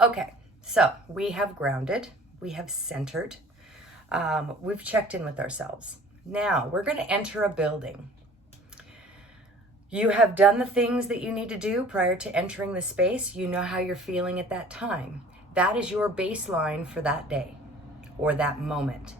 Okay, so we have grounded, we have centered, we've checked in with ourselves. Now we're going to enter a building. You have done the things that you need to do prior to entering the space. You know how you're feeling at that time. That is your baseline for that day or that moment.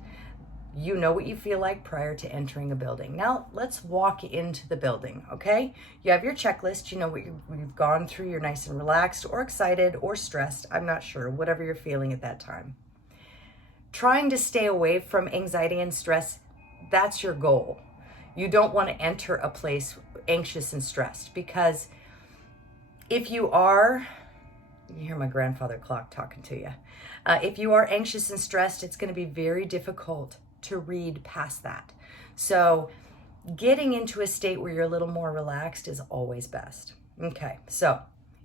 You know what you feel like prior to entering a building. Now let's walk into the building, okay? You have your checklist. You know what you've gone through. You're nice and relaxed or excited or stressed. I'm not sure, whatever you're feeling at that time. Trying to stay away from anxiety and stress, that's your goal. You don't want to enter a place anxious and stressed, because if you are, you hear my grandfather clock talking to you. If you are anxious and stressed, it's going to be very difficult to read past that. So getting into a state where you're a little more relaxed is always best. Okay, so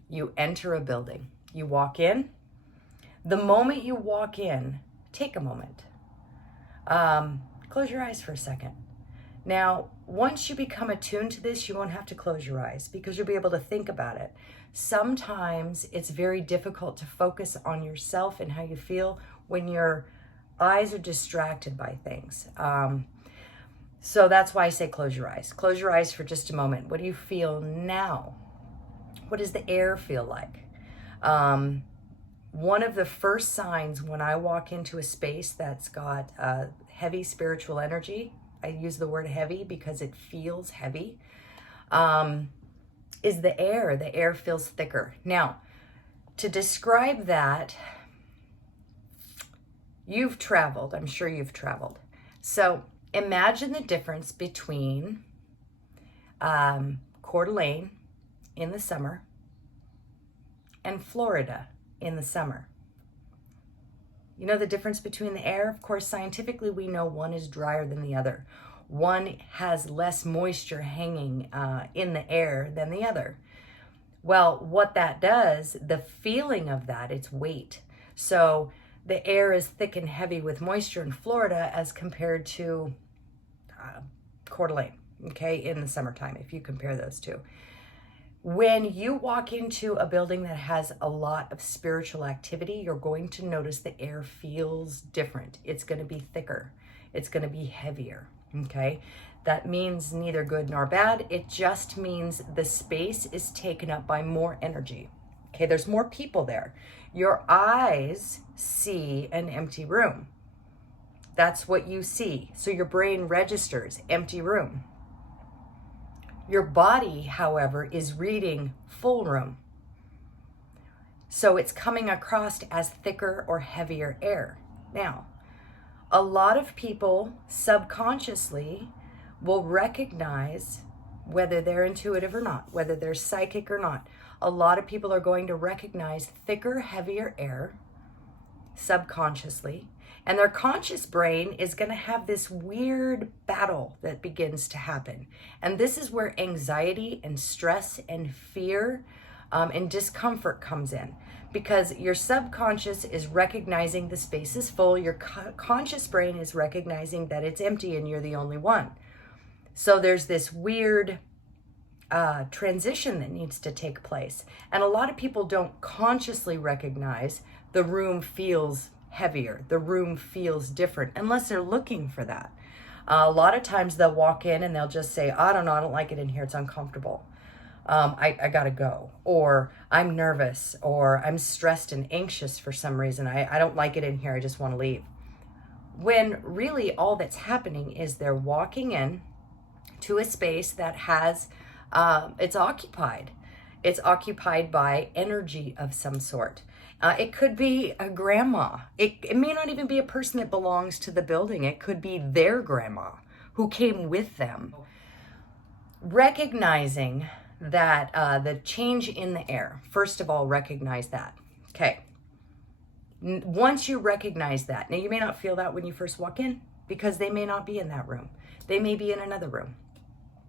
you enter a building, you walk in. The moment you walk in, take a moment. Close your eyes for a second. Now, once you become attuned to this, you won't have to close your eyes because you'll be able to think about it. Sometimes it's very difficult to focus on yourself and how you feel when your eyes are distracted by things. So that's why I say close your eyes. Close your eyes for just a moment. What do you feel now? What does the air feel like? One of the first signs when I walk into a space that's got heavy spiritual energy, I use the word heavy because it feels heavy, is the air. The air feels thicker. Now, to describe that, you've traveled. I'm sure you've traveled. So imagine the difference between Coeur d'Alene in the summer and Florida in the summer. You know the difference between the air? Of course, scientifically, we know one is drier than the other. One has less moisture hanging in the air than the other. Well, what that does, the feeling of that, it's weight. So the air is thick and heavy with moisture in Florida as compared to Coeur d'Alene, okay, in the summertime, if you compare those two. When you walk into a building that has a lot of spiritual activity, you're going to notice the air feels different. It's going to be thicker. It's going to be heavier, okay? That means neither good nor bad. It just means the space is taken up by more energy, okay? There's more people there. Your eyes see an empty room. That's what you see. So your brain registers empty room. Your body, however, is reading full room. So it's coming across as thicker or heavier air. Now, a lot of people subconsciously will recognize, whether they're intuitive or not, whether they're psychic or not, a lot of people are going to recognize thicker, heavier air subconsciously. And their conscious brain is going to have this weird battle that begins to happen. And this is where anxiety and stress and fear and discomfort comes in. Because your subconscious is recognizing the space is full. Your conscious brain is recognizing that it's empty and you're the only one. So there's this weird transition that needs to take place. And a lot of people don't consciously recognize the room feels heavier, the room feels different, unless they're looking for that. A lot of times they'll walk in and they'll just say, I don't know, I don't like it in here, it's uncomfortable. I gotta go, or I'm nervous, or I'm stressed and anxious for some reason. I don't like it in here, I just want to leave. When really all that's happening is they're walking in to a space that has, it's occupied. It's occupied by energy of some sort. It could be a grandma. It may not even be a person that belongs to the building. It could be their grandma who came with them. Recognizing that the change in the air, first of all, recognize that. Okay. Once you recognize that, now you may not feel that when you first walk in because they may not be in that room. They may be in another room.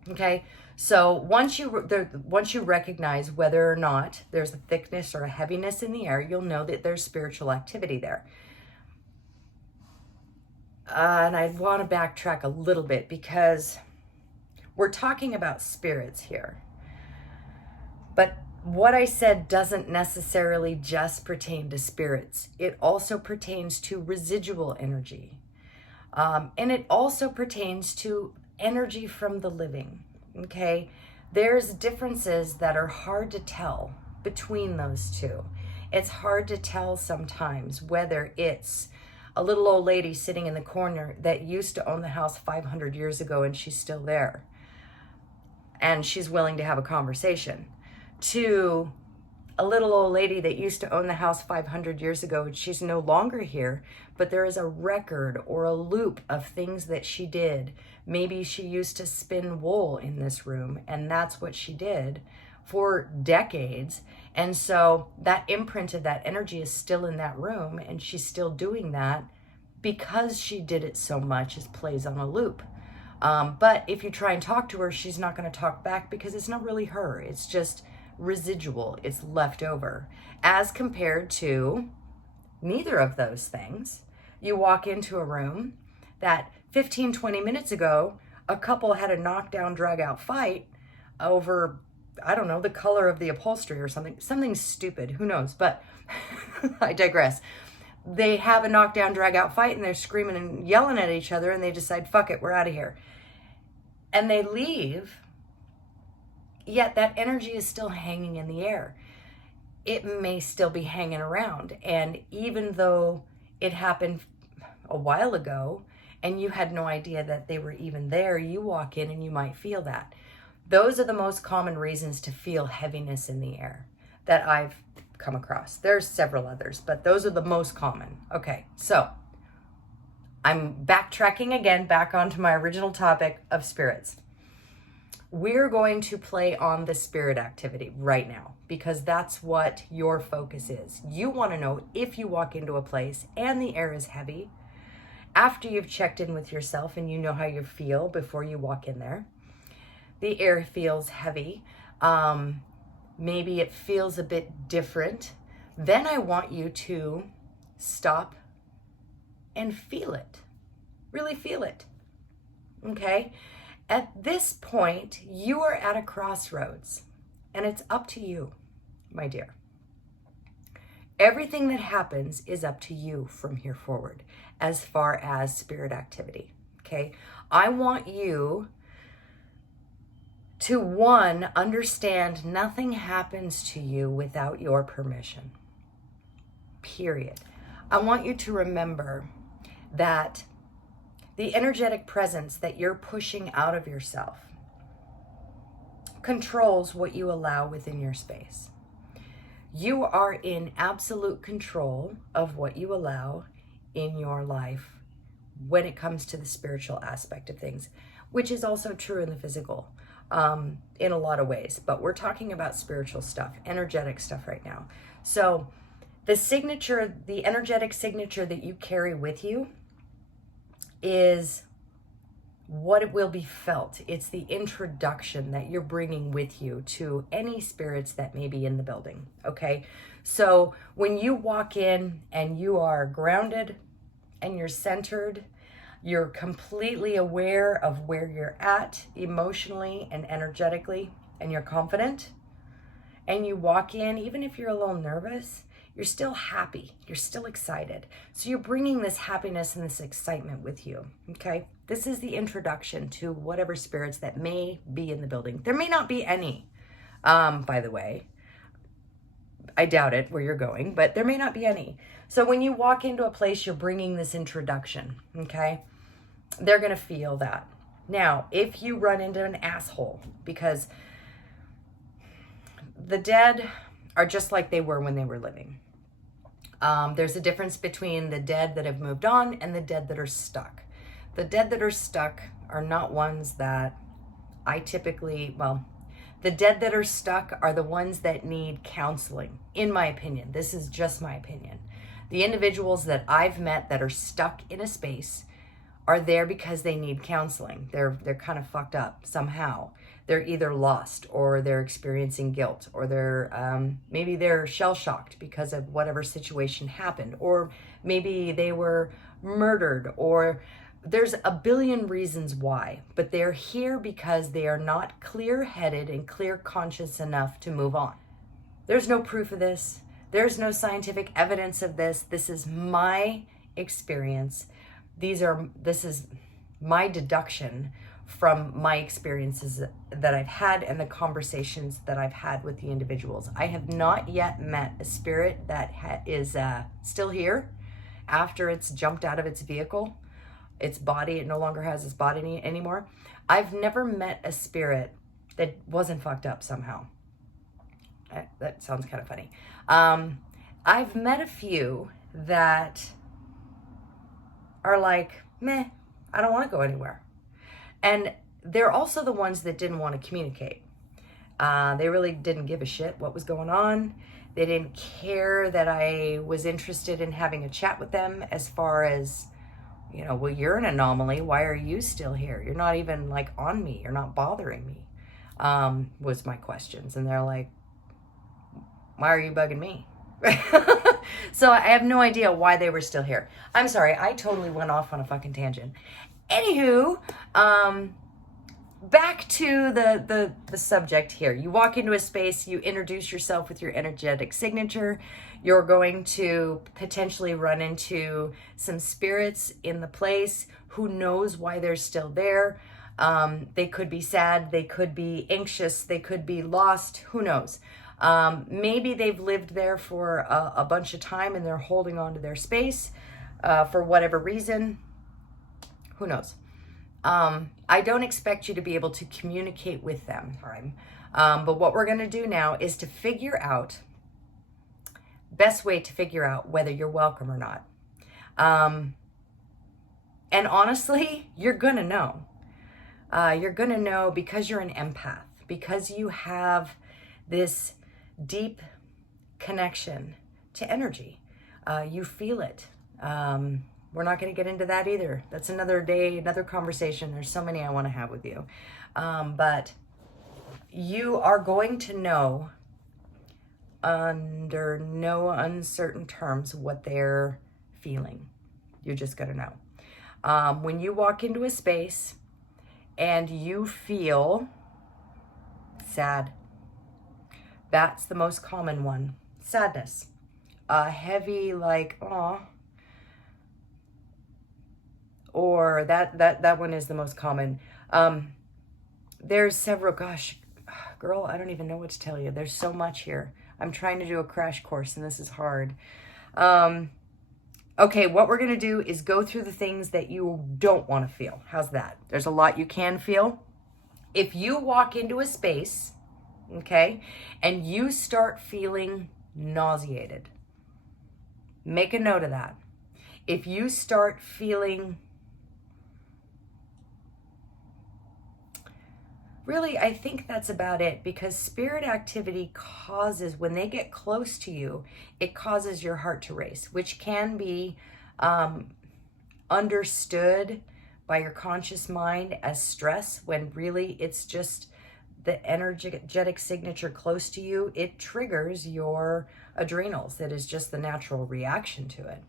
Okay, so once you recognize whether or not there's a thickness or a heaviness in the air, you'll know that there's spiritual activity there. And I want to backtrack a little bit because we're talking about spirits here. But what I said doesn't necessarily just pertain to spirits. It also pertains to residual energy. And it also pertains to energy from the living, okay? There's differences that are hard to tell between those two. It's hard to tell sometimes whether it's a little old lady sitting in the corner that used to own the house 500 years ago and she's still there and she's willing to have a conversation, to a little old lady that used to own the house 500 years ago and she's no longer here, but there is a record or a loop of things that she did. Maybe she used to spin wool in this room and that's what she did for decades. And so that imprint of that energy is still in that room and she's still doing that because she did it so much. It plays on a loop. But if you try and talk to her, she's not going to talk back because it's not really her. It's just residual. It's left over. As compared to neither of those things. You walk into a room that 15, 20 minutes ago, a couple had a knockdown, drag out fight over, I don't know, the color of the upholstery or something stupid. Who knows? But I digress. They have a knockdown, drag out fight and they're screaming and yelling at each other and they decide, fuck it, we're out of here. And they leave, yet that energy is still hanging in the air. It may still be hanging around. And even though it happened a while ago and you had no idea that they were even there, you walk in and you might feel that. Those are the most common reasons to feel heaviness in the air that I've come across. There's several others, but those are the most common. Okay, so I'm backtracking again, back onto my original topic of spirits. We're going to play on the spirit activity right now because that's what your focus is. You want to know if you walk into a place and the air is heavy, after you've checked in with yourself and you know how you feel before you walk in there, the air feels heavy, maybe it feels a bit different, then I want you to stop and feel it. Really feel it. Okay? At this point, you are at a crossroads, and it's up to you, my dear. Everything that happens is up to you from here forward, as far as spirit activity. Okay? I want you to, one, understand nothing happens to you without your permission. Period. I want you to remember that the energetic presence that you're pushing out of yourself controls what you allow within your space. You are in absolute control of what you allow in your life when it comes to the spiritual aspect of things, which is also true in the physical, in a lot of ways. But we're talking about spiritual stuff, energetic stuff right now. So the signature, the energetic signature that you carry with you is what it will be felt. It's the introduction that you're bringing with you to any spirits that may be in the building, okay? So when you walk in and you are grounded and you're centered, you're completely aware of where you're at emotionally and energetically, and you're confident, and you walk in, even if you're a little nervous, you're still happy, you're still excited. So you're bringing this happiness and this excitement with you, okay? This is the introduction to whatever spirits that may be in the building. There may not be any, by the way. I doubt it where you're going, but there may not be any. So when you walk into a place, you're bringing this introduction, okay? They're gonna feel that. Now, if you run into an asshole, because the dead are just like they were when they were living. There's a difference between the dead that have moved on and the dead that are stuck. The dead that are stuck are not ones that I typically, well, the dead that are stuck are the ones that need counseling, in my opinion. This is just my opinion. The individuals that I've met that are stuck in a space are there because they need counseling. They're kind of fucked up somehow. They're either lost or they're experiencing guilt, or maybe they're shell-shocked because of whatever situation happened, or maybe they were murdered, or there's a billion reasons why, but they're here because they are not clear-headed and clear-conscious enough to move on. There's no proof of this. There's no scientific evidence of this. This is my experience. This is my deduction from my experiences that I've had and the conversations that I've had with the individuals. I have not yet met a spirit that is still here after it's jumped out of its vehicle, its body. It no longer has its body anymore. I've never met a spirit that wasn't fucked up somehow. That sounds kind of funny. I've met a few that are like, meh, I don't want to go anywhere. And they're also the ones that didn't want to communicate. They really didn't give a shit what was going on. They didn't care that I was interested in having a chat with them as far as, you know, well, you're an anomaly. Why are you still here? You're not even like on me. You're not bothering me, was my questions. And they're like, why are you bugging me? So I have no idea why they were still here. I'm sorry, I totally went off on a fucking tangent. Anywho, back to the subject here. You walk into a space, you introduce yourself with your energetic signature. You're going to potentially run into some spirits in the place. Who knows why they're still there? They could be sad, they could be anxious, they could be lost, who knows? Maybe they've lived there for a bunch of time and they're holding on to their space for whatever reason. Who knows? I don't expect you to be able to communicate with them. But what we're going to do now is to figure out, best way to figure out whether you're welcome or not. And honestly, you're going to know. You're going to know because you're an empath, because you have this deep connection to energy. You feel it. We're not going to get into that either. That's another day, another conversation. There's so many I want to have with you. But you are going to know under no uncertain terms what they're feeling. You're just going to know. When you walk into a space and you feel sad, that's the most common one. Sadness. Heavy, like, aw. Or that one is the most common. There's several, gosh, girl, I don't even know what to tell you. There's so much here. I'm trying to do a crash course and this is hard. Okay, what we're gonna do is go through the things that you don't wanna feel. How's that? There's a lot you can feel. If you walk into a space, okay, and you start feeling nauseated, make a note of that. If you start feeling, really, I think that's about it, because spirit activity causes, when they get close to you, it causes your heart to race, which can be understood by your conscious mind as stress, when really it's just the energetic signature close to you. It triggers your adrenals. That is just the natural reaction to it.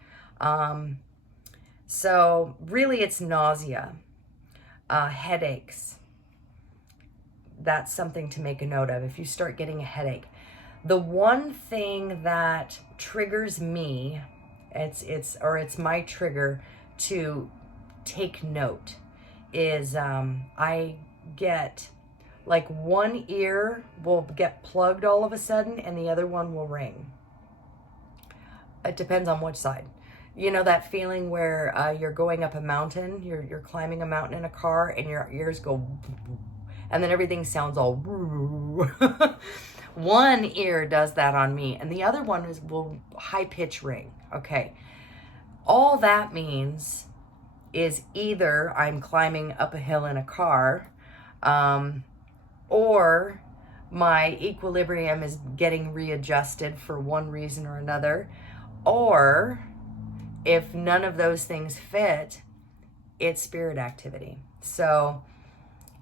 So really it's nausea, headaches. That's something to make a note of. If you start getting a headache, the one thing that triggers me, it's my trigger to take note, is I get, like, one ear will get plugged all of a sudden and the other one will ring. It depends on which side. You know that feeling where you're going up a mountain, you're climbing a mountain in a car and your ears go, and then everything sounds all one ear does that on me and the other one will high pitch ring. Okay, all that means is either I'm climbing up a hill in a car, or my equilibrium is getting readjusted for one reason or another, or if none of those things fit, it's spirit activity. So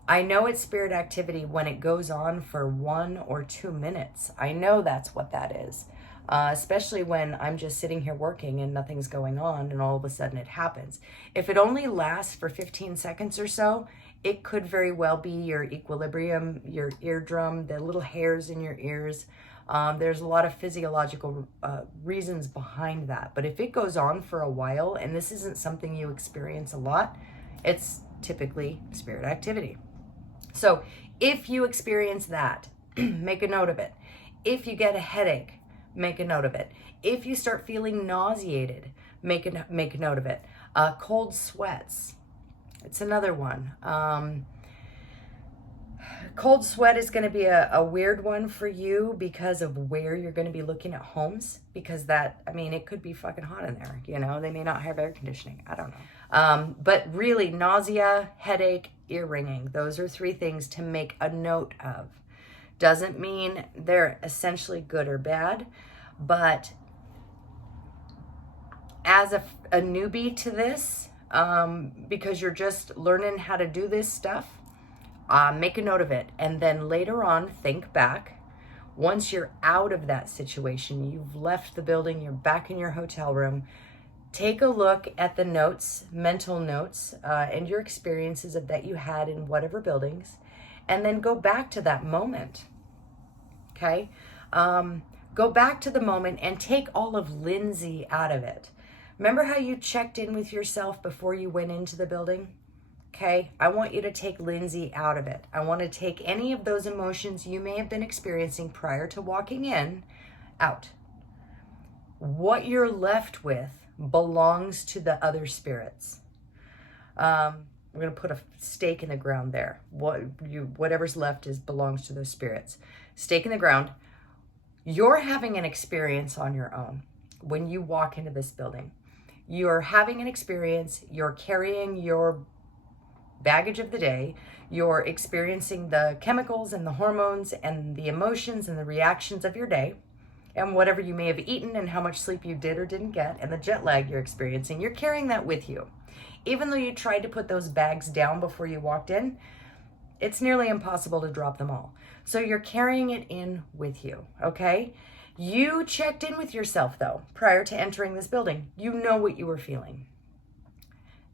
I know it's spirit activity when it goes on for 1 or 2 minutes. I know that's what that is. Especially when I'm just sitting here working and nothing's going on and all of a sudden it happens. If it only lasts for 15 seconds or so, it could very well be your equilibrium, your eardrum, the little hairs in your ears There's a lot of physiological reasons behind that. But if it goes on for a while and this isn't something you experience a lot, it's typically spirit activity. So if you experience that, make a note of it. If you get a headache, make a note of it. If you start feeling nauseated, make a note of it. Cold sweats, it's another one. Cold sweat is going to be a weird one for you because of where you're going to be looking at homes, because that, I mean, it could be fucking hot in there, you know, they may not have air conditioning, I don't know. But really, nausea, headache, ear ringing, those are 3 things to make a note of. Doesn't mean they're essentially good or bad, but as a newbie to this, because you're just learning how to do this stuff, make a note of it. And then later on, think back. Once you're out of that situation, you've left the building, you're back in your hotel room, take a look at the notes, mental notes, and your experiences that you had in whatever buildings, and then go back to that moment. Okay? Go back to the moment and take all of Lindsay out of it. Remember how you checked in with yourself before you went into the building? Okay, I want you to take Lindsay out of it. I want to take any of those emotions you may have been experiencing prior to walking in out. What you're left with belongs to the other spirits. We're going to put a stake in the ground there. Whatever's left belongs to those spirits. Stake in the ground. You're having an experience on your own when you walk into this building. You're having an experience. You're carrying your baggage of the day. You're experiencing the chemicals and the hormones and the emotions and the reactions of your day, and whatever you may have eaten and how much sleep you did or didn't get, and the jet lag you're experiencing. You're carrying that with you. Even though you tried to put those bags down before you walked in, it's nearly impossible to drop them all. So you're carrying it in with you, okay? You checked in with yourself, though, prior to entering this building. You know what you were feeling.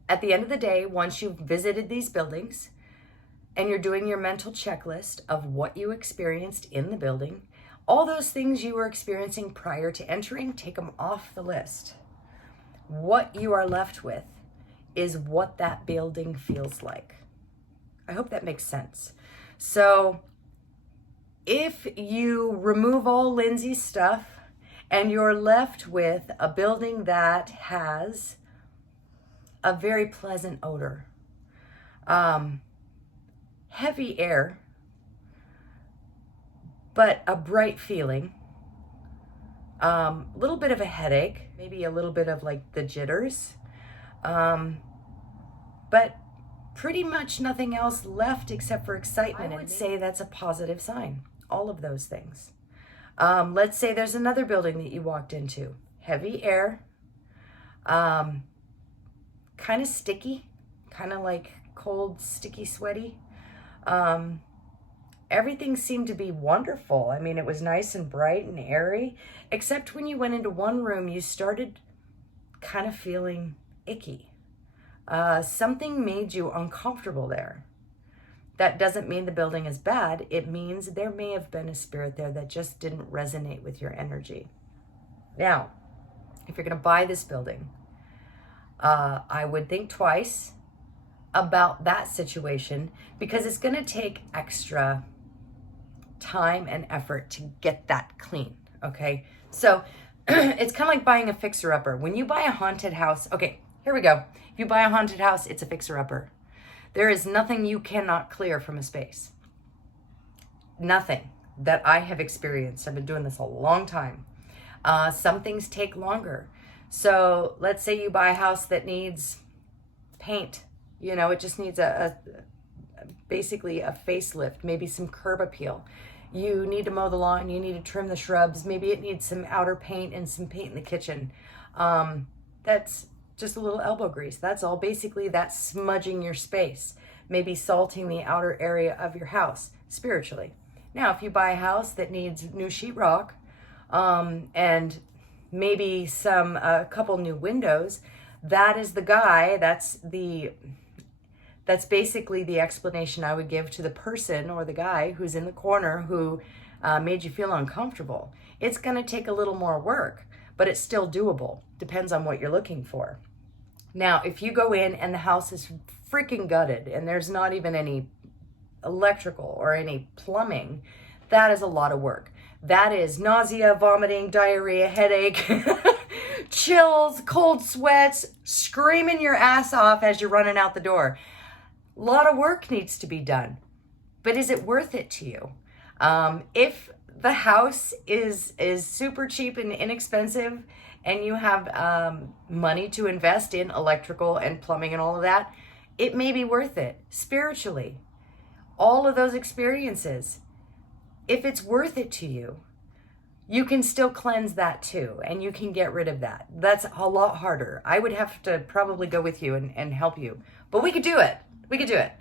At the end of the day, once you've visited these buildings and you're doing your mental checklist of what you experienced in the building, all those things you were experiencing prior to entering, take them off the list. What you are left with is what that building feels like. I hope that makes sense. So if you remove all Lindsay's stuff and you're left with a building that has a very pleasant odor, heavy air, but a bright feeling, little bit of a headache, maybe a little bit of like the jitters, but pretty much nothing else left except for excitement. I would say that's a positive sign, all of those things. Let's say there's another building that you walked into, heavy air, kind of sticky, kind of like cold, sticky, sweaty. Everything seemed to be wonderful. I mean, it was nice and bright and airy, except when you went into one room, you started kind of feeling icky. Something made you uncomfortable there. That doesn't mean the building is bad. It means there may have been a spirit there that just didn't resonate with your energy. Now, if you're going to buy this building, I would think twice about that situation, because it's going to take extra time and effort to get that clean. Okay. So it's kind of like buying a fixer-upper. When you buy a haunted house, okay, here we go. If you buy a haunted house, it's a fixer-upper. There is nothing you cannot clear from a space. Nothing that I have experienced. I've been doing this a long time. Some things take longer. So let's say you buy a house that needs paint. You know, it just needs basically a facelift, maybe some curb appeal. You need to mow the lawn, you need to trim the shrubs, maybe it needs some outer paint and some paint in the kitchen. That's just a little elbow grease. That's all. Basically, that's smudging your space, maybe salting the outer area of your house spiritually. Now, if you buy a house that needs new sheetrock, and maybe a couple new windows, that is the guy, that's basically the explanation I would give to the person or the guy who's in the corner who made you feel uncomfortable, it's going to take a little more work, but it's still doable. Depends on what you're looking for. Now, if you go in and the house is freaking gutted and there's not even any electrical or any plumbing, that is a lot of work. That is nausea, vomiting, diarrhea, headache, chills, cold sweats, screaming your ass off as you're running out the door. A lot of work needs to be done, but is it worth it to you? If the house is super cheap and inexpensive and you have money to invest in electrical and plumbing and all of that, it may be worth it spiritually. All of those experiences, if it's worth it to you, you can still cleanse that too, and you can get rid of that. That's a lot harder. I would have to probably go with you and help you, but we could do it. We could do it.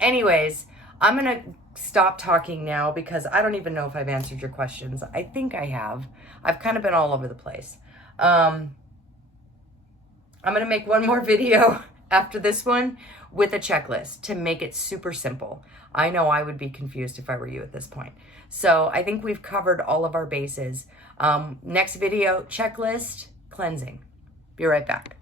Anyways, I'm going to stop talking now because I don't even know if I've answered your questions. I think I have. I've kind of been all over the place. I'm going to make one more video after this one with a checklist to make it super simple. I know I would be confused if I were you at this point. So I think we've covered all of our bases. Next video, checklist, cleansing. Be right back.